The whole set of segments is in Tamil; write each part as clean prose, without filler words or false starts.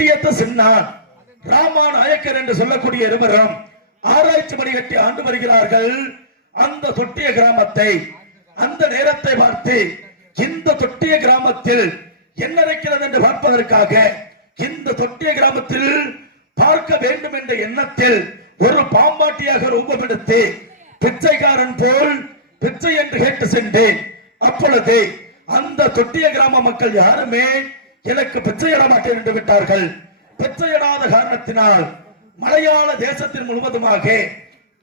தொட்டியத்த சின்னான் ராமநாயக்கர் என்று சொல்லக்கூடிய இருவரும் ஆராய்ச்சி பணி கட்டி ஆண்டு வருகிறார்கள். அந்த தொட்டிய கிராமத்தை அந்த நேரத்தை பார்த்து இந்த தொட்டிய கிராமத்தில் என்ன இருக்கிறது என்று பார்ப்பதற்காக இந்த தொட்டிய கிராமத்தில் பார்க்க வேண்டும் என்ற எண்ணத்தில் ஒரு பாம்பாட்டியாக ரூபமெடுத்து பிச்சைக்காரன் போல் பிச்சை என்று கேட்டு சென்றேன். அப்பொழுது அந்த தொட்டிய கிராம மக்கள் யாருமே எனக்கு பிச்சையிட மாட்டேன் என்று விட்டார்கள். பிச்சையிடாத காரணத்தினால் மலையாள தேசத்தின் முழுவதுமாக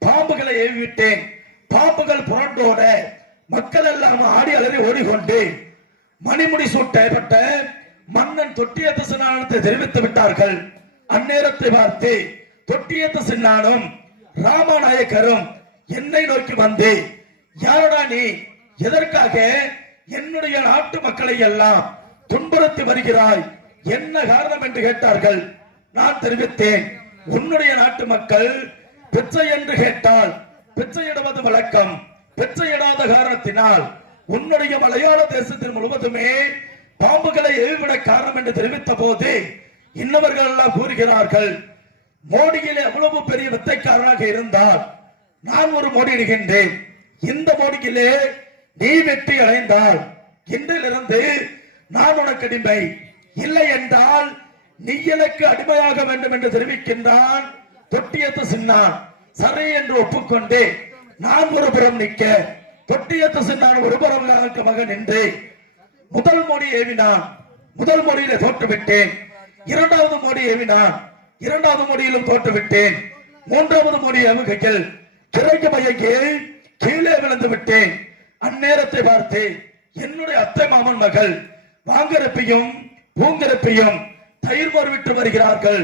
பாம்புகளை ஏவிவிட்டேன். பாம்புகள் புரண்டோட மக்கள் எல்லாம் ஆடி அலறி ஓடிக்கொண்டு மணிமுடி சூட்டப்பட்ட மன்னன் தொட்டியத்த சின்னானத்தை தெரிவித்து விட்டார்கள். அந்நேரத்தை பார்த்து தொட்டியத்த சின்னானும் ராமநாயக்கரும் என்னை நோக்கி வந்து, யாரடா நீ, எதற்காக என்னுடைய நாட்டு மக்களை எல்லாம் துன்புறுத்தி வருகிறாய், என்ன காரணம் என்று கேட்டார்கள். நான் தெரிவித்தேன், உன்னுடைய நாட்டு மக்கள் பிச்சை என்று கேட்டால் பிச்சையிடுவது வழக்கம். பிச்சையிடாத காரணத்தினால் உன்னுடைய மலையாள தேசத்தில் முழுவதுமே பாம்புகளை ஏவிவிட காரணம் என்று தெரிவித்த போது இன்னவர்கள் எல்லாம் கூறுகிறார்கள், மோடியிலே அவ்வளவு பெரிய வித்தைக்காரனாக இருந்தால் நான் ஒரு மோடி இடுகின்றேன். இந்த மோடியிலே நீ வெற்றி அடைந்தால் இன்றிலிருந்து நான் உனக்கு அடிமை, இல்லை என்றால் நீ எனக்கு அடிமையாக வேண்டும் என்று தெரிவிக்கின்றான். தொட்டியத்த சின்னான் சரி என்று ஒப்புக்கொண்டு நான் ஒரு புறம் நிற்க, தொட்டியத்த சின்னான் ஒரு புறம் மகன் என்று முதல் மோடி ஏவினான். முதல் மோடியில தோற்றுவிட்டேன். இரண்டாவது மோடி ஏவினான். இரண்டாவது மோடியிலும் தோற்றுவிட்டேன். மூன்றாவது மோடி ஏவுகையில் கிரைக்கு மயக்கி கீழே விழுந்து விட்டேன். அந்நேரத்தை பார்த்து என்னுடைய அத்தை மாமன் மகள் வாங்கரப்பையும் பூங்கரப்பையும் தயிர் மோர் விட்டு வருகிறார்கள்.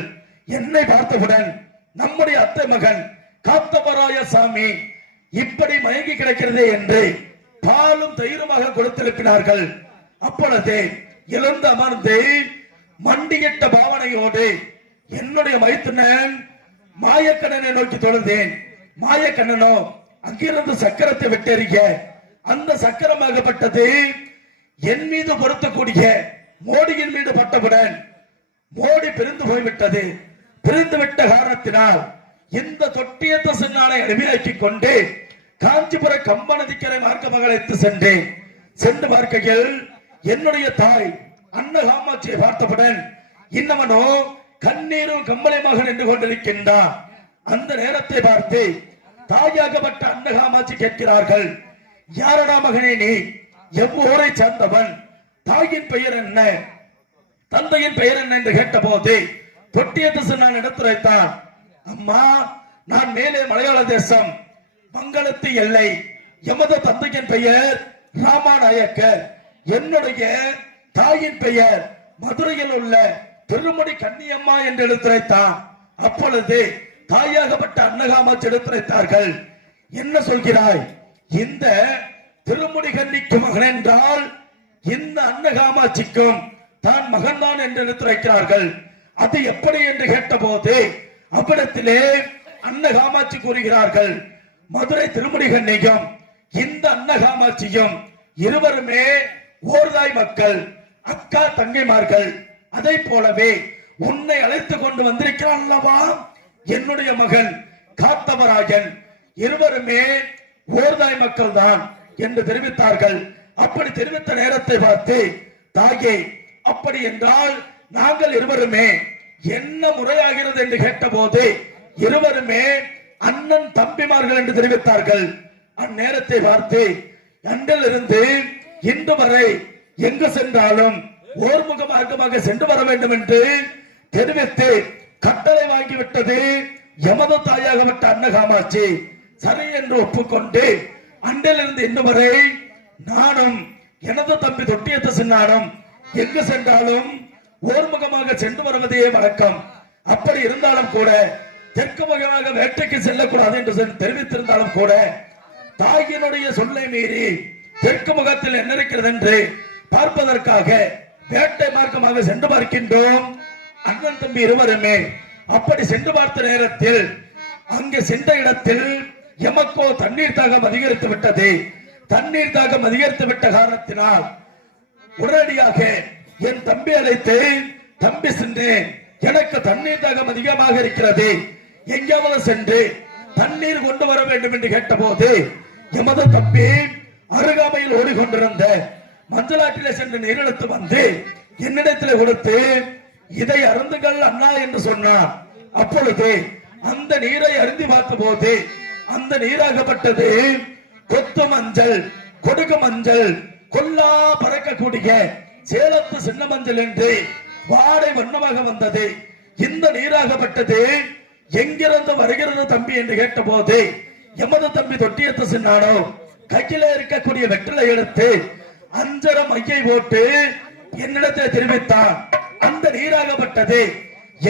என்னை பார்த்தவுடன் நம்முடைய அத்தை மகன் காத்தவராய சாமி இப்படி மயங்கி கிடக்கிறதே என்று பாலும் தயிருமாக கொடுத்திருக்கிறார்கள். அப்பொழுது எழுந்து அமர்ந்து மண்டியிட்ட பாவனையோடு என்னுடைய மைத்துனன் மாயக்கண்ணனை நோக்கி தொழுதேன். மாயக்கண்ணனோ அங்கிருந்து சக்கரத்தை விட்டெறிய அந்த சக்கரமாகப்பட்டது என் மீது பொருத்தக்கூடிய மோடியின் மீது பட்டவுடன் மோடி பிரிந்து போய்விட்டது. பிரிந்து விட்ட காரணத்தினால் இந்த தொட்டியத்த சின்னானை அடிமையாக்கிக் கொண்டு காஞ்சிபுர கம்பநதிக்கரை மார்க்கமாக அழைத்து சென்றேன். சென்று பார்க்கையில் என்னுடைய தாய் அன்னகாமாட்சியை பார்த்தவுடன் இன்னவனோ கண்ணீரும் கம்பளையுமாக நின்று கொண்டிருக்கின்றான். அந்த நேரத்தை பார்த்து தாயாகப்பட்ட அன்னகாமாட்சி கேட்கிறார்கள், யாரடா மகனே நீ, எவ்வூரை சார்ந்தவன், தாயின் பெயர் என்ன, தந்தையின் பெயர் என்ன என்று கேட்ட போது தொட்டியத்த சின்னான் எடுத்துரைத்தான். அம்மா, நான் மேலே மலையாள தேசம் மங்களத்து எல்லை, எமது தந்தையின் பெயர் ராமநாயக்கர், என்னுடைய தாயின் பெயர் மதுரையில் உள்ள திருமுடி கன்னியம்மா என்று எடுத்துரைத்தான். அப்பொழுது தாயாகப்பட்ட அன்னகாமாட்சி எடுத்துரைத்தார்கள், என்ன சொல்கிறாய், இந்த திருமுடி கன்னிக்கு மகன் என்றால் இந்த அன்னகாமாட்சிக்கும் தான் மகன்தான் என்று எடுத்துரைக்கிறார்கள். அது எப்படி என்று கேட்ட போது அவ்விடத்திலே அன்னகாமாட்சி கூறுகிறார்கள், மதுரை திருமுடி கன்னியும் இந்த அன்னகாமாட்சியும் இருவருமே ஓர்தாய் மக்கள், அக்கா தங்கைமார்கள். அதை போலவே உன்னை அழைத்துக் கொண்டு வந்திருக்கிறான் அல்லவா என்னுடைய மகன் காத்தவராயன், இருவருமே ஓர்தாய் மக்கள் தான் என்று தெரிவித்தார்கள். அப்படி தெரிவித்த நேரத்தை பார்த்து தாயே, அப்படி என்றால் நாங்கள் இருவருமே என்ன முறையாகிறது என்று கேட்ட போது இருவருமே அண்ணன் தம்பிமார்கள் என்று தெரிவித்தார்கள். அந்நேரத்தை பார்த்து அன்றில் இருந்து இன்று வரை எங்கு சென்றாலும் ஓர்முக மார்க்கமாக சென்று வர வேண்டும் என்று தெரிவித்து கட்டளை வாங்கிவிட்டது எமது தாயாகப்பட்ட அன்னகாமாட்சி. சரி என்று ஒப்புக்கொண்டு அன்றிலிருந்து இன்று வரை நானும் எனது தம்பி தொட்டியத்த சின்னானும் எங்கு சென்றாலும் ஓர்முகமாக சென்று வருவதே வழக்கம். அப்படி இருந்தாலும் கூட தெற்கு முகமாக வேட்டைக்கு செல்லக்கூடாது என்று தெரிவித்திருந்தாலும் கூட தாயினுடைய சொல்லை மீறி தெற்கு முகத்தில் என்ன இருக்கிறது என்று பார்ப்பதற்காக வேட்டை மார்க்கமாக சென்று பார்க்கின்றோம் அண்ணன் தம்பி இருவருமே. அப்படி சென்று பார்த்த நேரத்தில் அங்கே சென்ற இடத்தில் எமக்கோ தண்ணீர் தாகம் அதிகரித்து விட்டது. தண்ணீர் தாகம் அதிகரித்து விட்ட காரணத்தினால் உடனடியாக என் தம்பி அழைத்து, தம்பி சென்று எனக்கு தண்ணீர் தாகம் அதிகமாக இருக்கிறது, எங்காவது சென்று தண்ணீர் கொண்டு வர வேண்டும் என்று கேட்டபோது எமது தம்பி அருகாமையில் ஓடிக்கொண்டிருந்த மஞ்சளாற்றிலே சென்று நீரெடுத்து வந்து என்னிடத்தில் கொடுத்து இதை அருந்துங்கள் அண்ணா என்று சொன்னார். அப்பொழுது அந்த நீரை அருந்தி பார்த்த போது அந்த நீராகப்பட்டது கொத்து மஞ்சள், கொடுக்கு மஞ்சள், கொல்லா பறக்கக்கூடிய சேலத்து சின்ன மஞ்சள் என்று வாடை வண்ணமாக வந்தது. இந்த நீராகப்பட்டது எங்கிருந்து வருகிறது தம்பி என்று கேட்ட போது எமது தம்பி தொட்டியத்து சின்னானோ கையில இருக்கக்கூடிய வெற்றிலை எடுத்து அஞ்சரம் மையை போட்டு என்னிடத்தை தெரிவித்தான். அந்த நீராகப்பட்டது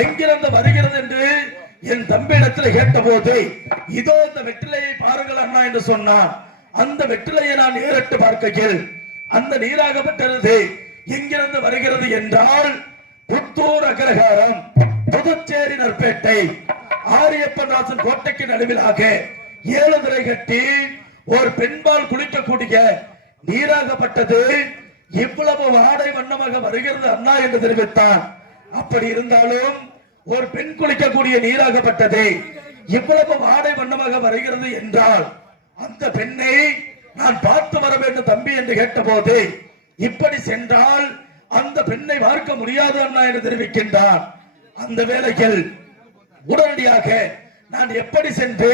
எங்கிருந்து வருகிறது என்று என் தம்பியிடத்தில் கேட்ட போது இதோ இந்த வெற்றிலையை பாருங்கள் அண்ணா என்று சொன்னான். அந்த வெற்றிலையை நான் ஏறிட்டு பார்க்கையில் அந்த நீராகப்பட்டது எங்கிருந்து வருகிறது என்றால் புத்தூர் அகரகாரம், புதுச்சேரி நற்பேட்டை, ஆரியப்பன் ராசன் கோட்டைக்கு நடுவிலாக 7 திரை கட்டி ஒரு பெண்பால் குளிக்கக்கூடிய நீராகப்பட்டது இவ்வளவு வாடை வண்ணமாக வருகிறது அண்ணா என்று தெரிவித்தான். அப்படி இருந்தாலும் ஒரு பெண் குளிக்கக்கூடிய நீராகப்பட்டது இவ்வளவு வாடை வண்ணமாக வருகிறது என்றால் அந்த பெண்ணை நான் பார்த்து வர வேண்டும் தம்பி என்று கேட்டபோது இப்படி சென்றால் அந்த பெண்ணை பார்க்க முடியாது அண்ணா என்று தெரிவிக்கின்றான். அந்த வேளையில் உடனடியாக நான் எப்படி சென்று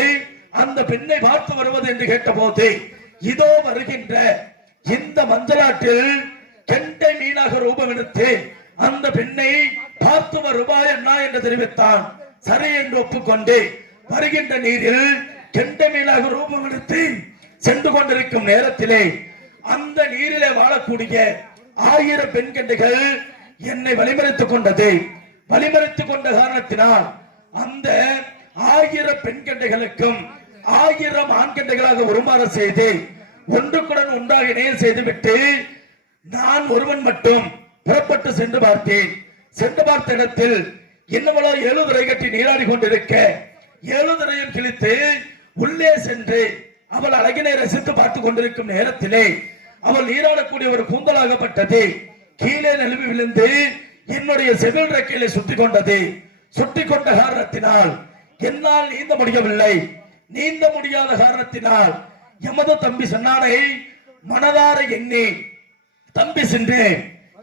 அந்த பெண்ணை பார்த்து வருவது என்று கேட்டபோது இதோ வருகின்ற இந்த மஞ்சளாற்றில் கெண்டை மீனாக ரூபம் எடுத்து அந்த பெண்ணை பார்த்து வருவாய் அண்ணா என்று தெரிவித்தான். சரி என்று ஒப்புக்கொண்டு வருகின்ற நீரில் கெண்டை மீனாக ரூபம் எடுத்து சென்று கொண்டிருக்கும் நேரத்திலே அந்த நீரிலே வாழக்கூடிய 1000 பெண் கெண்டைகள் என்னை வழிமறித்துக் கொண்டது. வழிமறித்துக் கொண்ட காரணத்தினால் அந்த 1000 பெண் கெண்டைகளுக்கும் 1000 ஆண் கெண்டைகளாக உருமாற செய்து ஒன்றுக்குடன் ஒன்றாக இணைய செய்துவிட்டு நான் ஒருவன் மட்டும் புறப்பட்டு சென்று பார்த்தேன். சென்று பார்த்த இடத்தில் இன்னமளோ 7 திரை கட்டி நீராடி கொண்டிருக்க 7 திரையும் கிழித்து உள்ளே சென்று அவள் அழகினை ரசித்து பார்த்துக் கொண்டிருக்கும் நேரத்திலே அவள் நீராடக்கூடிய ஒரு கூந்தலாகப்பட்டது கீழே நழுவி விழுந்து என்னுடைய செவில் ரெக்கையிலே சுற்றி கொண்டது. சுற்றி கொண்ட காரணத்தினால் என்னால் நீந்த முடியவில்லை. நீந்த முடியாத காரணத்தினால் எமது தம்பி சன்னானை மனதார எண்ணி தம்பி சென்று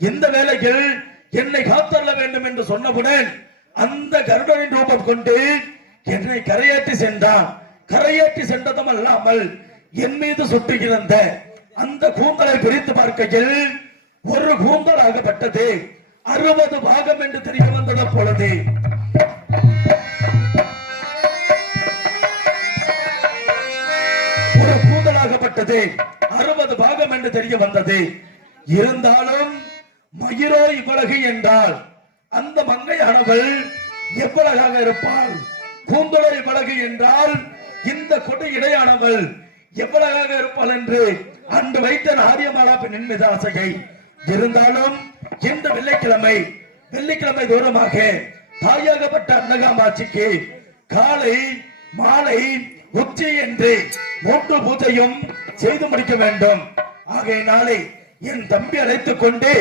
இந்த வேளையில் என்னை காத்தள்ள வேண்டும் என்று சொன்னவுடன் அந்த கருடனின் ரூபம் கொண்டு என்னை கரையேற்றி சென்றான். கரையேற்றி சென்றதும் அல்லாமல் என் மீது சுட்டுகிற அந்த கூந்தலை பிரித்து பார்க்கையில் ஒரு கூந்தல் ஆகப்பட்டது 60 பாகம் என்று தெரிய வந்தது. பொழுது ஒரு கூந்தலாகப்பட்டது 60 பாகம் என்று தெரிய வந்தது. இருந்தாலும் மயிரோ இவ்வளகு என்றால் அந்த மங்கையானவள் எவ்வளகாக இருப்பாள்? கூந்தலோ இவ்வளகு என்றால் இந்த கொடி இடையானவள் எவ்வளவாக இருப்பாள் என்று அன்று வைத்த ஆரியமாலா பெண்ணின் மீது ஆசையை. இருந்தாலும் இந்த வெள்ளிக்கிழமை தூரமாக தாயாகப்பட்ட அன்னகாமாட்சிக்கு காலை மாலை உச்சி என்று 3 பூஜையும் செய்து முடிக்க வேண்டும். ஆகையினாலே என் தம்பி அழைத்துக் கொண்டு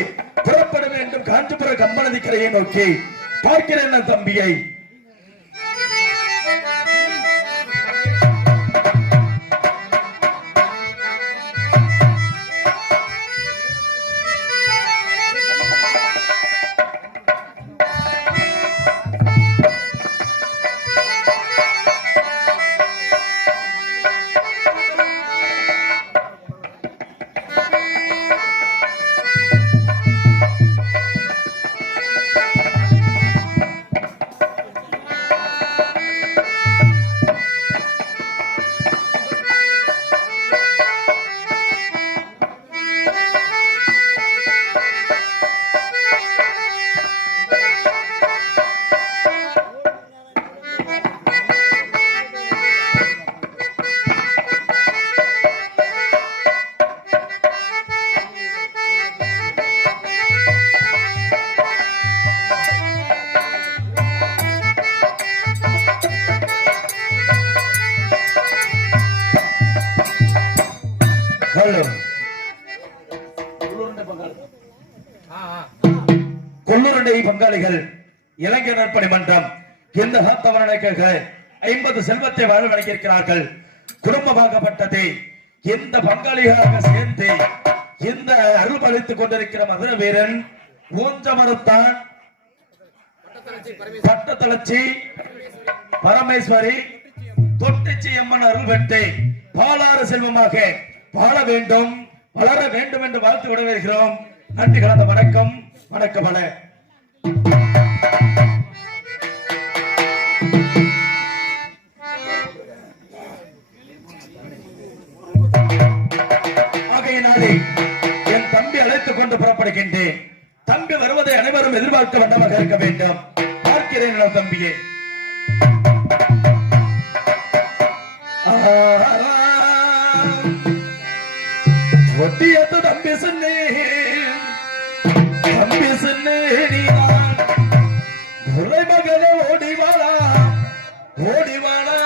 புறப்பட வேண்டும் காஞ்சிபுர கம்பனதி கரையை நோக்கி. பார்க்கிறேன் என் தம்பியை. கொள்ளுருண்டை பங்காளிகள் இளைஞர் பணி மன்றம் இந்த ஹாத்தவரனுக்காக 50 செல்வத்தை வாழ வழங்கியிருக்கிறார்கள். குடும்பமாகப்பட்டது இந்த பங்காளிகளாக சேர்ந்து இந்த அருள் அளித்துக் கொண்டிருக்கிற மதுர வீரன் ஊஞ்சமரத்தான் பட்டத்தளச்சி பரமேஸ்வரி தொட்டிச்சி அம்மன் அருள் பெற்று பாலாறு செல்வமாக வாழ வேண்டும், வளர வேண்டும் என்று வாழ்த்து விட வருகிறோம். நன்றி கலந்த வணக்கம். வணக்கம் பல. ஆகையினாலே என் தம்பி அழைத்துக் கொண்டு புறப்படுகின்றேன். தம்பி வருவதை அனைவரும் எதிர்பார்க்க வேண்டாமாக இருக்க வேண்டும். பார்க்கிறேன் தம்பியே. ஒட்டியத்து தம்பி சொன்னே நீதான் உரை மகளே ஓடிவாளா ஓடிவாளா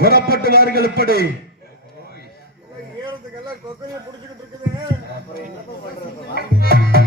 புறப்பட்டு வாருங்கள். இப்படி ஏறதுக்கெல்லாம் கொக்கையை பிடிச்சிக்கிட்டு இருக்குது.